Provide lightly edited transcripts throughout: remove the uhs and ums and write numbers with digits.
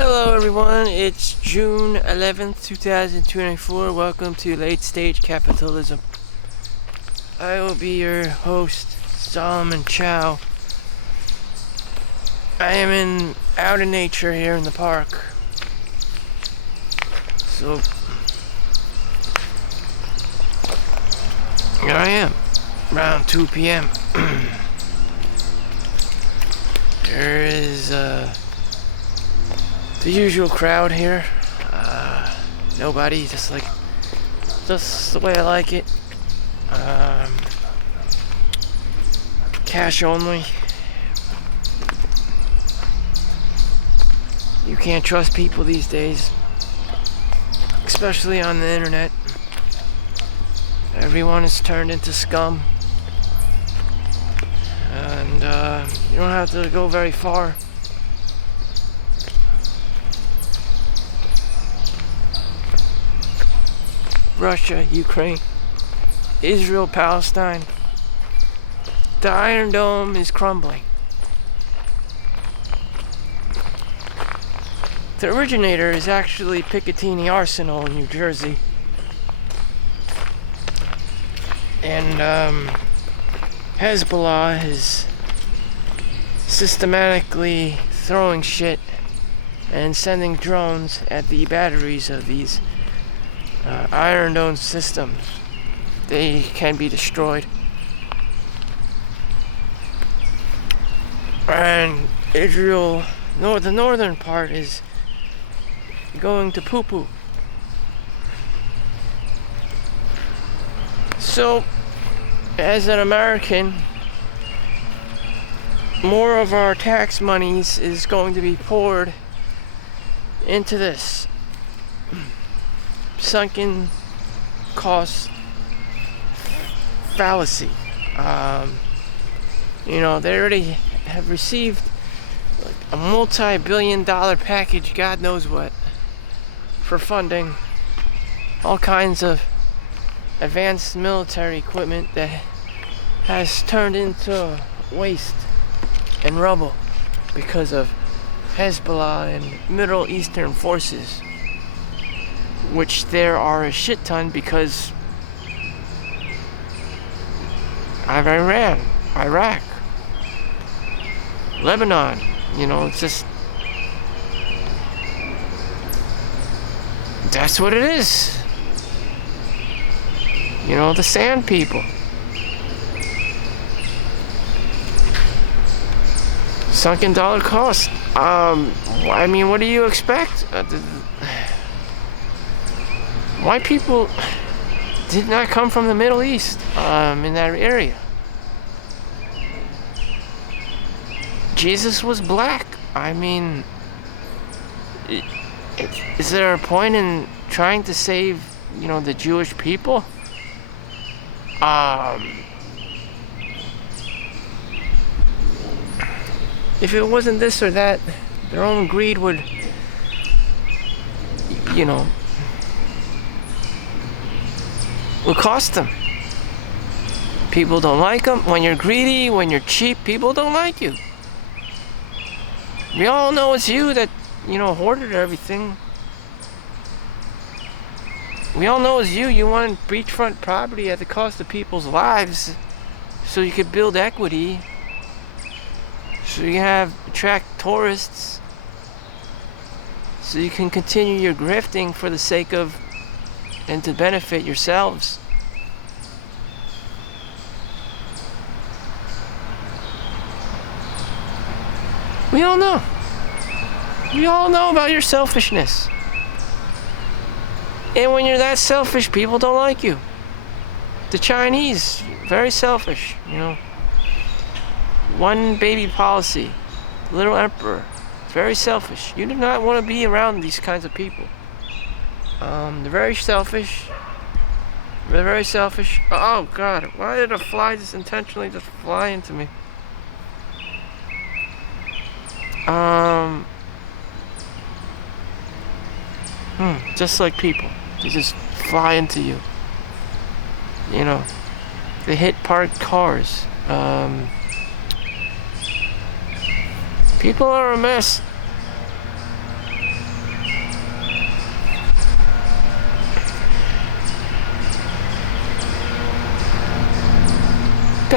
Hello everyone, it's June 11th, 2024. Welcome to Late Stage Capitalism. I will be your host, Solomon Chau. I am out in nature here in the park. So, here I am, around 2 p.m. There is the usual crowd here. Nobody, just the way I like it. Cash only. You can't trust people these days, especially on the internet. Everyone is turned into scum, and you don't have to go very far. Russia, Ukraine, Israel, Palestine. The Iron Dome is crumbling. The originator is actually Picatinny Arsenal in New Jersey. And Hezbollah is systematically throwing shit and sending drones at the batteries of these Iron Dome systems. They can be destroyed. And Israel, the northern part, is going to poo-poo. So, as an American, more of our tax monies is going to be poured into this sunken cost fallacy. They already have received a multi-billion-dollar package, God knows what, for funding all kinds of advanced military equipment that has turned into waste and rubble because of Hezbollah and Middle Eastern forces, which there are a shit ton because of Iran, Iraq, Lebanon. It's just, that's what it is. The sand people. Sunken dollar cost. What do you expect? White people did not come from the Middle East in that area. Jesus was black. Is there a point in trying to save, the Jewish people? If it wasn't this or that, their own greed would, will cost them. People don't like them. When you're greedy, when you're cheap, people don't like you. We all know it's you that, hoarded everything. We all know it's you. You wanted beachfront property at the cost of people's lives so you could build equity, so you can attract tourists, so you can continue your grifting for the sake of and to benefit yourselves. We all know. We all know about your selfishness. And when you're that selfish, people don't like you. The Chinese, very selfish, One baby policy. Little emperor. Very selfish. You do not want to be around these kinds of people. They're very selfish. They're very selfish. Oh God, why did a fly just intentionally just fly into me? Just like people. They just fly into you. They hit parked cars. People are a mess.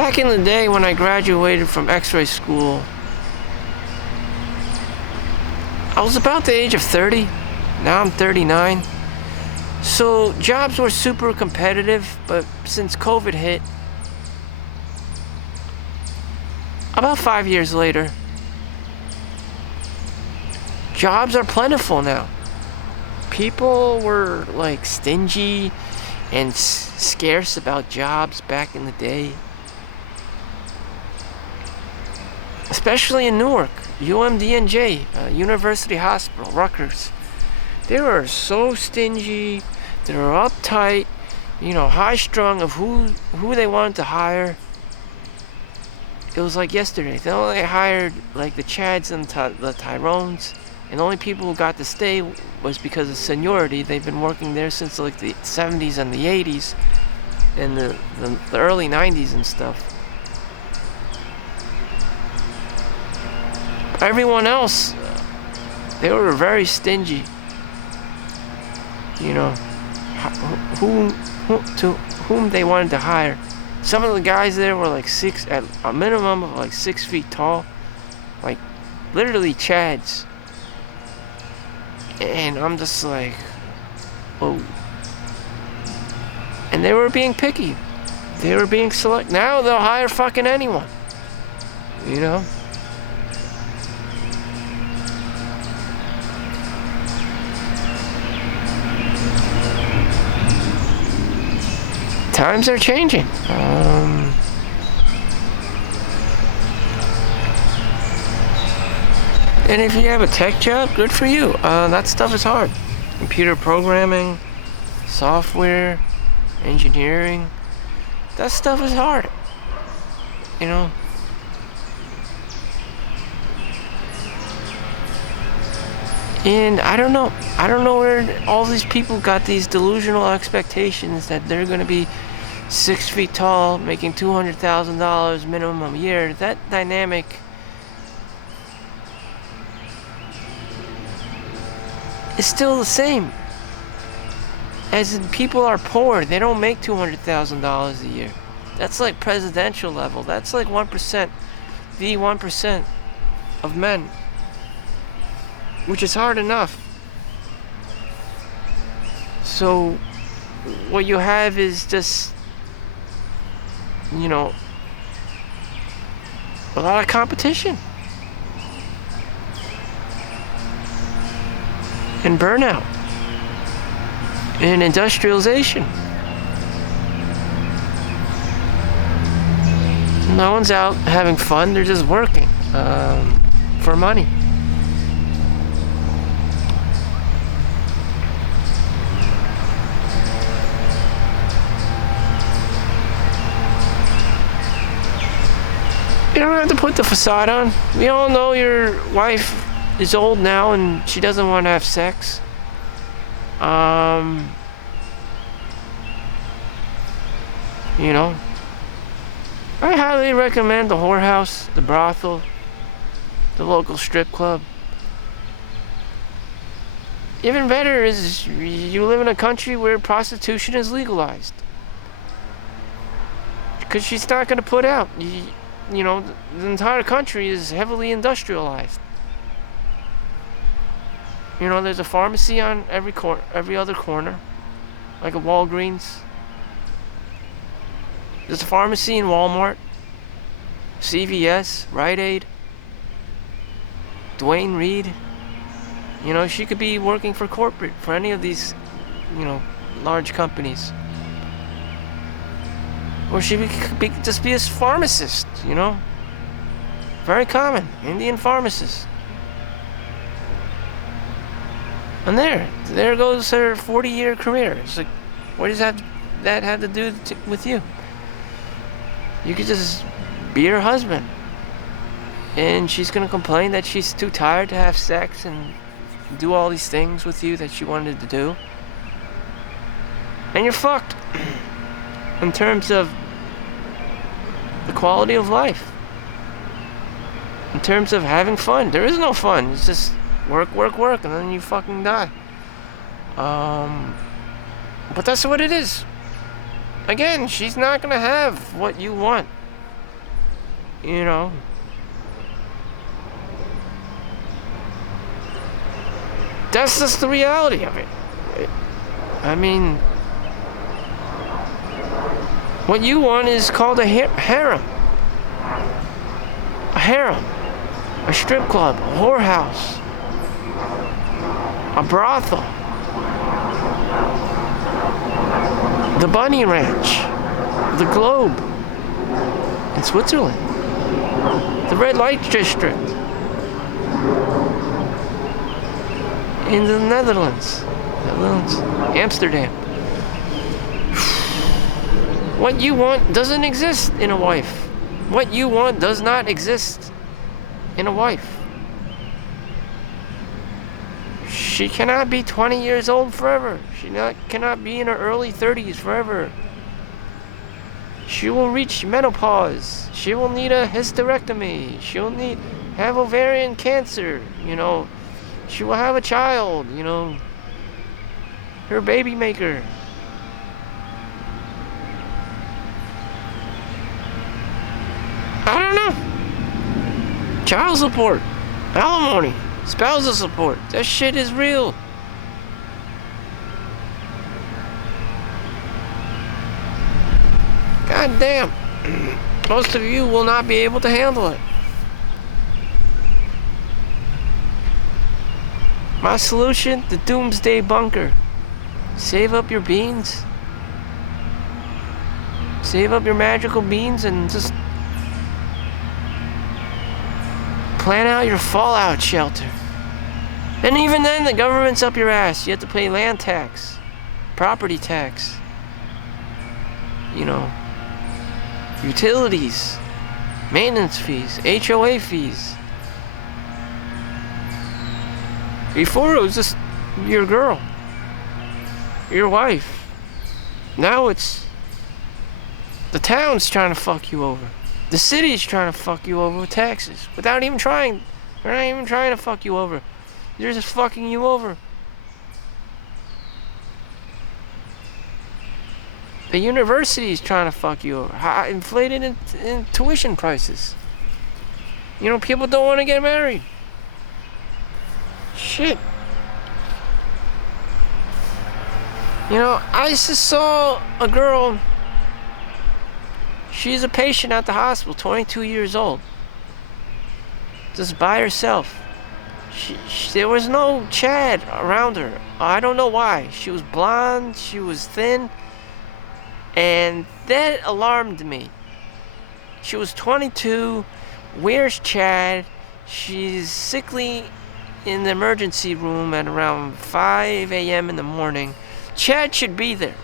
Back in the day when I graduated from X-ray school, I was about the age of 30. Now I'm 39. So jobs were super competitive, but since COVID hit, about 5 years later, jobs are plentiful now. People were like stingy and scarce about jobs back in the day. Especially in Newark, UMDNJ, University Hospital, Rutgers. They were so stingy, they were uptight, high-strung of who they wanted to hire. It was like yesterday. They only hired like the Chads and the Tyrones, and the only people who got to stay was because of seniority. They've been working there since like the 70s and the 80s and the early 90s and stuff. Everyone else, they were very stingy. To whom they wanted to hire. Some of the guys there were like at a minimum of like 6 feet tall, like literally Chads. And I'm just like, whoa. And they were being picky. They were being select. Now they'll hire fucking anyone. Times are changing. And if you have a tech job, good for you. That stuff is hard. Computer programming, software, engineering. That stuff is hard. And I don't know where all these people got these delusional expectations that they're going to be 6 feet tall, making $200,000 minimum a year. That dynamic is still the same. As in, people are poor. They don't make $200,000 a year. That's like presidential level. That's like 1%, the 1% of men. Which is hard enough. So what you have is just, a lot of competition. And burnout. And industrialization. No one's out having fun, they're just working for money. You don't have to put the facade on. We all know your wife is old now and she doesn't want to have sex. I highly recommend the whorehouse, the brothel, the local strip club. Even better is you live in a country where prostitution is legalized. Because she's not going to put out. The entire country is heavily industrialized. There's a pharmacy on every other corner, like a Walgreens. There's a pharmacy in Walmart, CVS, Rite Aid, Dwayne Reed. She could be working for corporate, for any of these, large companies. Or she could just be a pharmacist, Very common, Indian pharmacist. And there goes her 40-year career. It's like, what does that have to do with you? You could just be her husband. And she's going to complain that she's too tired to have sex and do all these things with you that she wanted to do. And you're fucked. In terms of the quality of life. In terms of having fun. There is no fun. It's just work, and then you fucking die. But that's what it is. Again, she's not gonna have what you want. You know. That's just the reality of it. I mean, what you want is called a harem. A harem. A strip club. A whorehouse. A brothel. The Bunny Ranch. The Globe. In Switzerland. The Red Light District. In the Netherlands. Amsterdam. What you want doesn't exist in a wife. What you want does not exist in a wife. She cannot be 20 years old forever. She cannot be in her early 30s forever. She will reach menopause. She will need a hysterectomy. She will have ovarian cancer, you know. She will have a child, you know. Her baby maker. I don't know. Child support. Alimony. Spousal support. That shit is real. God damn. Most of you will not be able to handle it. My solution, the doomsday bunker. Save up your beans. Save up your magical beans and just plan out your fallout shelter. And even then, the government's up your ass. You have to pay land tax, property tax, you know, utilities, maintenance fees, HOA fees. Before it was just your girl, your wife. Now it's the town's trying to fuck you over. The city's trying to fuck you over with taxes without even trying. They're not even trying to fuck you over. They're just fucking you over. The university's trying to fuck you over. Inflated in tuition prices. You know, people don't want to get married. Shit. You know, I just saw a girl. She's a patient at the hospital, 22 years old. Just by herself. There was no Chad around her. I don't know why. She was blonde, she was thin, and that alarmed me. She was 22. Where's Chad? She's sickly in the emergency room at around 5 a.m. in the morning. Chad should be there.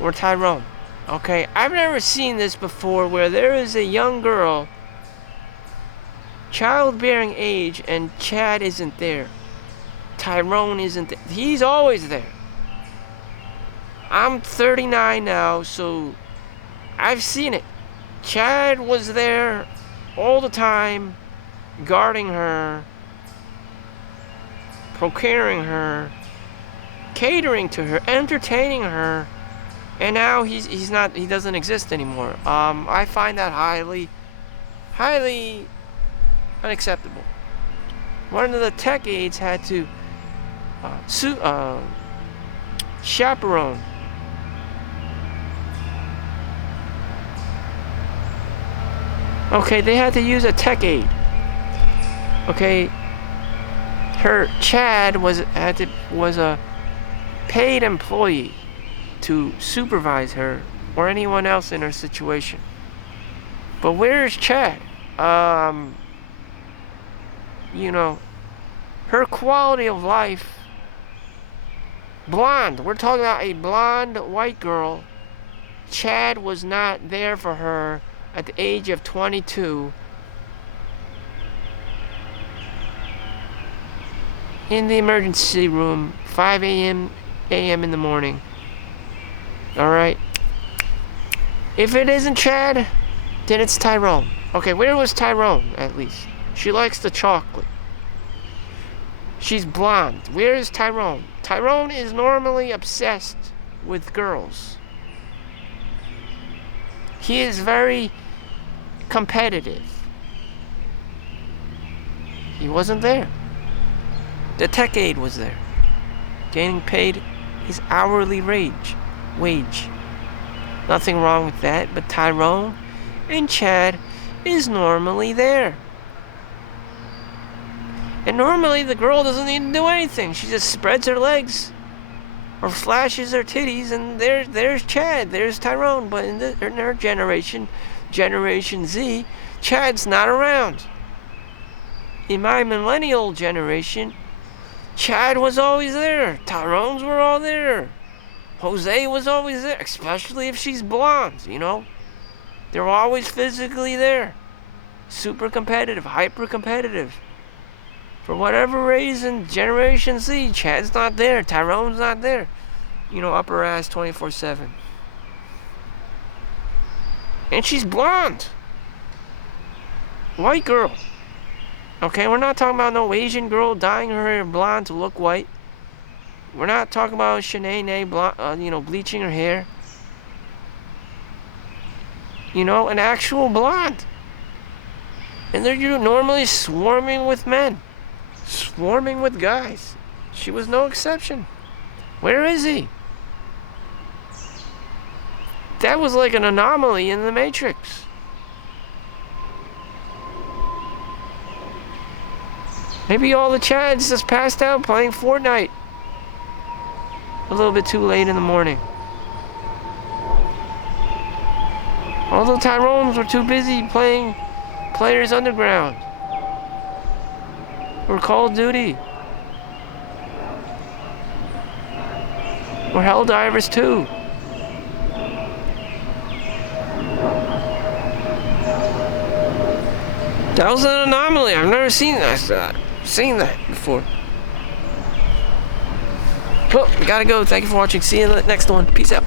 Or Tyrone. Okay, I've never seen this before where there is a young girl, childbearing age, and Chad isn't there. Tyrone isn't there. He's always there. I'm 39 now, so I've seen it. Chad was there all the time, guarding her, procuring her, catering to her, entertaining her. And now he doesn't exist anymore. I find that highly unacceptable. One of the tech aides had to chaperone Okay, they had to use a tech aide. Okay, her Chad was a paid employee to supervise her or anyone else in her situation. But where's Chad? You know, her quality of life, blonde. We're talking about a blonde white girl. Chad was not there for her at the age of 22 in the emergency room, 5 a.m. in the morning. Alright? If it isn't Chad, then it's Tyrone. Okay, where was Tyrone, at least? She likes the chocolate. She's blonde. Where is Tyrone? Tyrone is normally obsessed with girls. He is very competitive. He wasn't there. The tech aide was there, getting paid his hourly wage. Nothing wrong with that, but Tyrone and Chad is normally there. And normally the girl doesn't need to do anything. She just spreads her legs or flashes her titties, and there's Chad, there's Tyrone. But in her generation, Generation Z, Chad's not around. In my millennial generation, Chad was always there. Tyrones were all there. Jose was always there, especially if she's blonde, you know. They're always physically there. Super competitive, hyper competitive. For whatever reason, Generation Z, Chad's not there. Tyrone's not there. You know, upper ass 24/7. And she's blonde. White girl. Okay, we're not talking about no Asian girl dyeing her hair blonde to look white. We're not talking about Shanae blonde, bleaching her hair. You know, an actual blonde. And they're normally swarming with men. Swarming with guys. She was no exception. Where is he? That was like an anomaly in the Matrix. Maybe all the Chads just passed out playing Fortnite. A little bit too late in the morning. All the Tyrones were too busy playing Players Underground or Call of Duty or Helldivers 2. That was an anomaly. I've never seen that before. Well, we gotta go. Thank you for watching. See you in the next one. Peace out.